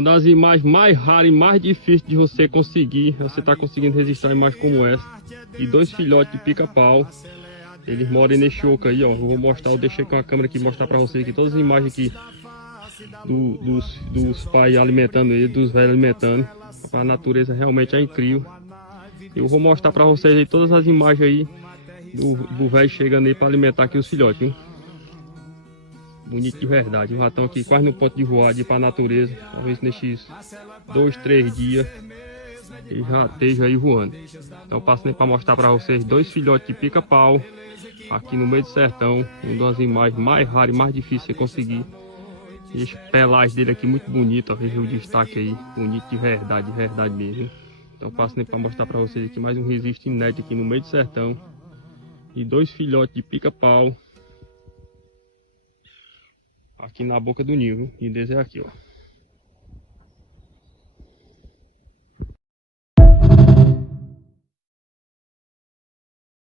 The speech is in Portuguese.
Uma das imagens mais raras e mais difíceis de você conseguir. Você está conseguindo registrar imagens como essa. E dois filhotes de pica-pau. Eles moram nesse oco aí, ó. Eu vou mostrar, eu deixei com a câmera aqui mostrar para vocês aqui todas as imagens aqui dos pais alimentando eles, dos velhos alimentando. A natureza realmente é incrível. Eu vou mostrar para vocês aí todas as imagens aí do velho chegando aí para alimentar aqui os filhotes, viu? Bonito de verdade. O ratão aqui quase no ponto de voar, de ir para a natureza. Talvez nesses 2, 3 dias ele já esteja aí voando. Então passando para mostrar para vocês dois filhotes de pica-pau aqui no meio do sertão. Uma das imagens mais raras e mais difíceis de conseguir. E esse pelagem dele aqui muito bonito, ó. Veja o destaque aí, bonito de verdade mesmo. Então passando para mostrar para vocês aqui mais um registro inédito aqui no meio do sertão. E dois filhotes de pica-pau aqui na boca do ninho, viu? E deles é aqui, ó.